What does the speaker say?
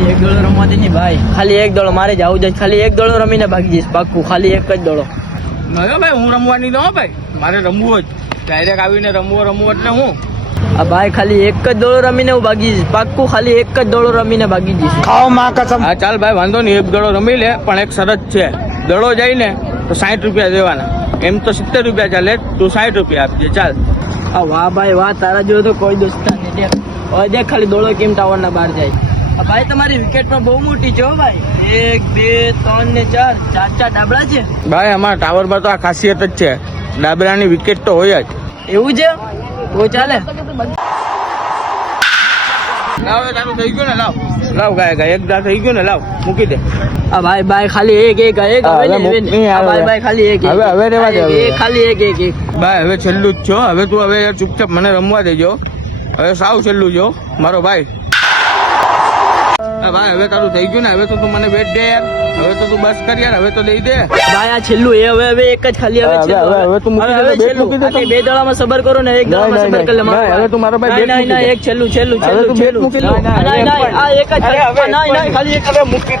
ખાલી એક દડો રમવાથી નહીં ભાઈ, ખાલી એક દડો મારે જવું છે, ખાલી એક દડો રમીને ભાગી જઈશ પાક્કું, ખાલી એક જ દડો. નયો ભાઈ હું રમવાની દઉં ભાઈ, મારે રમવું જ ડાયરેક્ટ આવીને રમવું એટલે હું આ ભાઈ ખાલી એક જ દડો રમીને હું ભાગી જઈશ પાક્કું, ખાલી એક જ દડો રમીને ભાગી જઈશ. ખાઓ માં કસમ. હા ચાલ ભાઈ વાંધો નહીં, એક દડો રમી લે, પણ એક શરત છે, દડો જાય ને તો 60 રૂપિયા દેવાના, એમ તો 70 રૂપિયા ચાલે, તું 60 રૂપિયા આપજે ચાલ. આ વાહ ભાઈ વાહ, તારા જેવો તો કોઈ દોસ્તાર નથી. હવે દેખ ખાલી દોડો કેમ ટાવરના બહાર જાય. આ ભાઈ તમારી વિકેટ પણ બહુ મોટી છે હો ભાઈ, 1 2 3 ને 4 4 ડાબડા છે ભાઈ અમારા ટાવરમાં તો આ ખાસિયત જ છે, ડાબરાની વિકેટ તો હોય જ. એવું છે તો ચાલે. લાવ હવે તારું થઈ ગયું ને, લાવ લાવ ગાય એક દા થઈ ગયું ને, લાવ મૂકી દે. આ ભાઈ ભાઈ ખાલી એક એક હા, હવે હવે ને, મૂક નહીં, આ ભાઈ ભાઈ ખાલી એક હવે રહેવા દે, હવે. ખાલી એક ભાઈ હવે છેલ્લું જ છો, હવે તું હવે યાર ચૂપચાપ મને રમવા દેજો, હવે સાવ છેલ્લું જો મારો ભાઈ. હા ભાઈ હવે તારું થઈ ગયું ને, હવે તો તું મને બેટ દે યાર, હવે તો તું બસ કર યાર, હવે તો દઈ દે ભાઈ. આ છેલ્લું એ હવે એક જ ખાલી હવે છેલ્લું. હવે તું મૂકી દે, બેટ મૂકી દે. બે દડામાં સબર કરો ને, એક દડામાં સબર કરી લે મારો હવે તું મારો ભાઈ બેટ નહીં મૂકી દે. એક છેલ્લું છેલ્લું હવે તું બેટ મૂકી દે. નહીં, આ એક જ અરે હવે નહીં, ખાલી એક હવે મૂકી.